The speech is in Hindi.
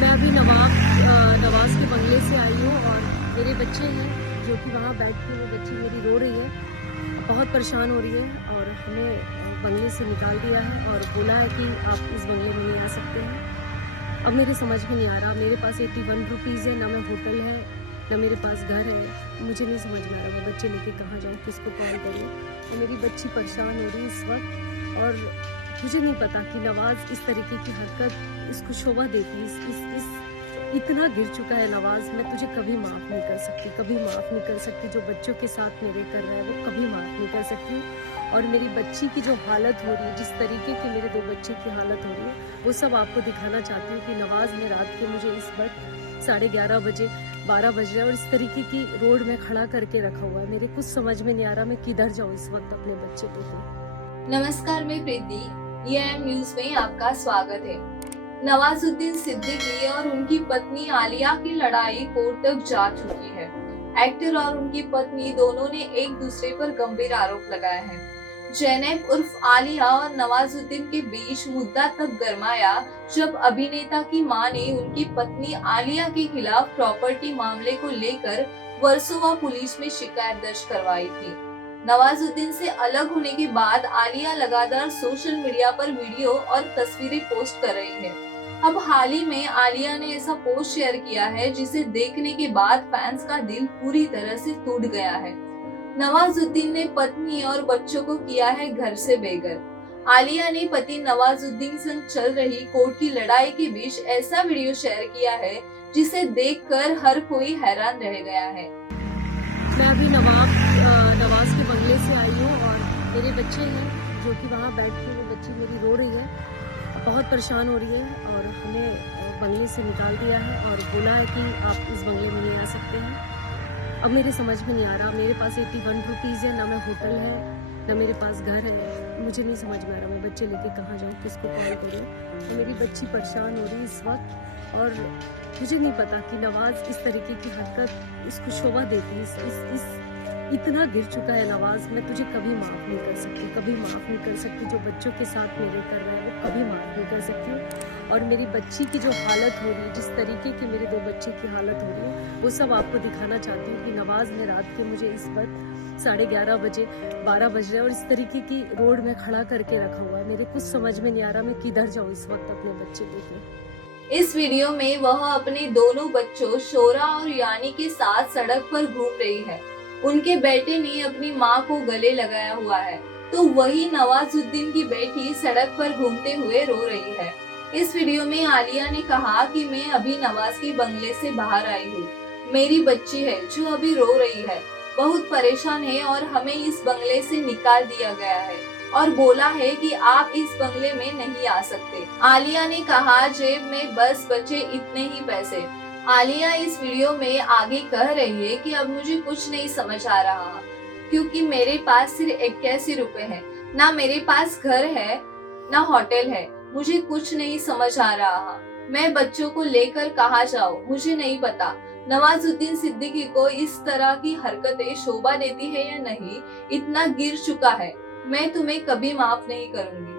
मैं अभी नवाज़ के बंगले से आई हूँ और मेरे बच्चे हैं जो कि वहाँ बैठ के वो बच्ची मेरी रो रही है, बहुत परेशान हो रही है और हमें बंगले से निकाल दिया है और बोला है कि आप इस बंगले में नहीं आ सकते हैं। अब मेरे समझ में नहीं आ रहा, मेरे पास 81 रुपीज़ है, ना मैं होटल है ना मेरे पास घर है, मुझे नहीं समझ में आ रहा मैं बच्चे लेके कहाँ जाऊँ, किसको कॉल करूँ। और मेरी बच्ची परेशान हो रही है इस वक्त और मुझे नहीं पता कि नवाज़ इस तरीके की हरकत इसको शोभा देती इस इतना गिर चुका है नवाज़, मैं तुझे कभी माफ़ नहीं कर सकती, कभी माफ़ नहीं कर सकती। जो बच्चों के साथ मेरे कर रहा है वो कभी माफ़ नहीं कर सकती। और मेरी बच्ची की जो हालत हो रही है, जिस तरीके की मेरे 2 बच्चे की हालत हो रही है, वो सब आपको दिखाना चाहती हूँ कि नवाज़ ने रात के मुझे इस वक्त 11:30 बजे 12 बज रहे हैं और इस तरीके की रोड में खड़ा करके रखा हुआ है। मेरे कुछ समझ में नहीं आ रहा मैं किधर जाऊँ इस वक्त अपने बच्चे लेके। नमस्कार, मैं प्रीति, EIM न्यूज में आपका स्वागत है। नवाजुद्दीन सिद्दीकी और उनकी पत्नी आलिया की लड़ाई कोर्ट तक जा चुकी है। एक्टर और उनकी पत्नी दोनों ने एक दूसरे पर गंभीर आरोप लगाए हैं। जैनब उर्फ आलिया और नवाजुद्दीन के बीच मुद्दा तब गरमाया जब अभिनेता की मां ने उनकी पत्नी आलिया के खिलाफ प्रॉपर्टी मामले को लेकर वर्सोवा पुलिस में शिकायत दर्ज करवाई थी। नवाजुद्दीन से अलग होने के बाद आलिया लगातार सोशल मीडिया पर वीडियो और तस्वीरें पोस्ट कर रही है। अब हाल ही में आलिया ने ऐसा पोस्ट शेयर किया है जिसे देखने के बाद फैंस का दिल पूरी तरह से टूट गया है। नवाजुद्दीन ने पत्नी और बच्चों को किया है घर से बेघर। आलिया ने पति नवाजुद्दीन संग चल रही कोर्ट की लड़ाई के बीच ऐसा वीडियो शेयर किया है जिसे देखकर हर कोई हैरान रह गया है। मैं अभी नवाज़ के बंगले से आई हूँ और मेरे बच्चे हैं जो कि वहाँ बैठ के वो बच्ची मेरी रो रही है, बहुत परेशान हो रही है और हमें बंगले से निकाल दिया है और बोला है कि आप इस बंगले में नहीं आ सकते हैं। अब मेरे समझ में नहीं आ रहा, मेरे पास 81 रुपीज़ है, ना मैं होटल है ना मेरे पास घर है, मुझे नहीं समझ में आ रहा मैं बच्चे लेके कहाँ जाऊँ, किसको कॉल करूँ। तो मेरी बच्ची परेशान हो रही है इस वक्त और मुझे नहीं पता कि नवाज़ इस तरीके की हरकत इसको शोभा देती इस इतना गिर चुका है नवाज़, मैं तुझे कभी माफ़ नहीं कर सकती, कभी माफ़ नहीं कर सकती। जो बच्चों के साथ मेरे कर रहा है वो कभी माफ़ नहीं कर सकती। और मेरी बच्ची की जो हालत हो रही है, जिस तरीके की मेरे 2 बच्चे की हालत हो रही है, वो सब आपको दिखाना चाहती हूँ कि नवाज़ ने रात के मुझे इस वक्त 11:30 बजे 12 बज रहे हैं और इस तरीके की रोड में खड़ा करके रखा हुआ है। मेरे कुछ समझ में नहीं आ रहा मैं किधर जाऊँ इस वक्त अपने बच्चे लेके। इस वीडियो में वह अपने दोनों बच्चों शोरा और यानी के साथ सड़क पर घूम रही है। उनके बेटे ने अपनी मां को गले लगाया हुआ है, तो वही नवाजुद्दीन की बेटी सड़क पर घूमते हुए रो रही है। इस वीडियो में आलिया ने कहा कि मैं अभी नवाज के बंगले से बाहर आई हूँ। मेरी बच्ची है जो अभी रो रही है, बहुत परेशान है और हमें इस बंगले से निकाल दिया गया है और बोला है कि आप इस बंगले में नहीं आ सकते। आलिया ने कहा जेब में बस बचे इतने ही पैसे। आलिया इस वीडियो में आगे कह रही है कि अब मुझे कुछ नहीं समझ आ रहा क्योंकि मेरे पास सिर्फ 81 रुपए है, ना मेरे पास घर है ना होटल है, मुझे कुछ नहीं समझ आ रहा। मैं बच्चों को लेकर कहाँ जाऊँ, मुझे नहीं पता। नवाजुद्दीन सिद्दीकी को इस तरह की हरकतें शोभा देती है या नहीं, इतना गिर चुका है, मैं तुम्हें कभी माफ नहीं करूंगी।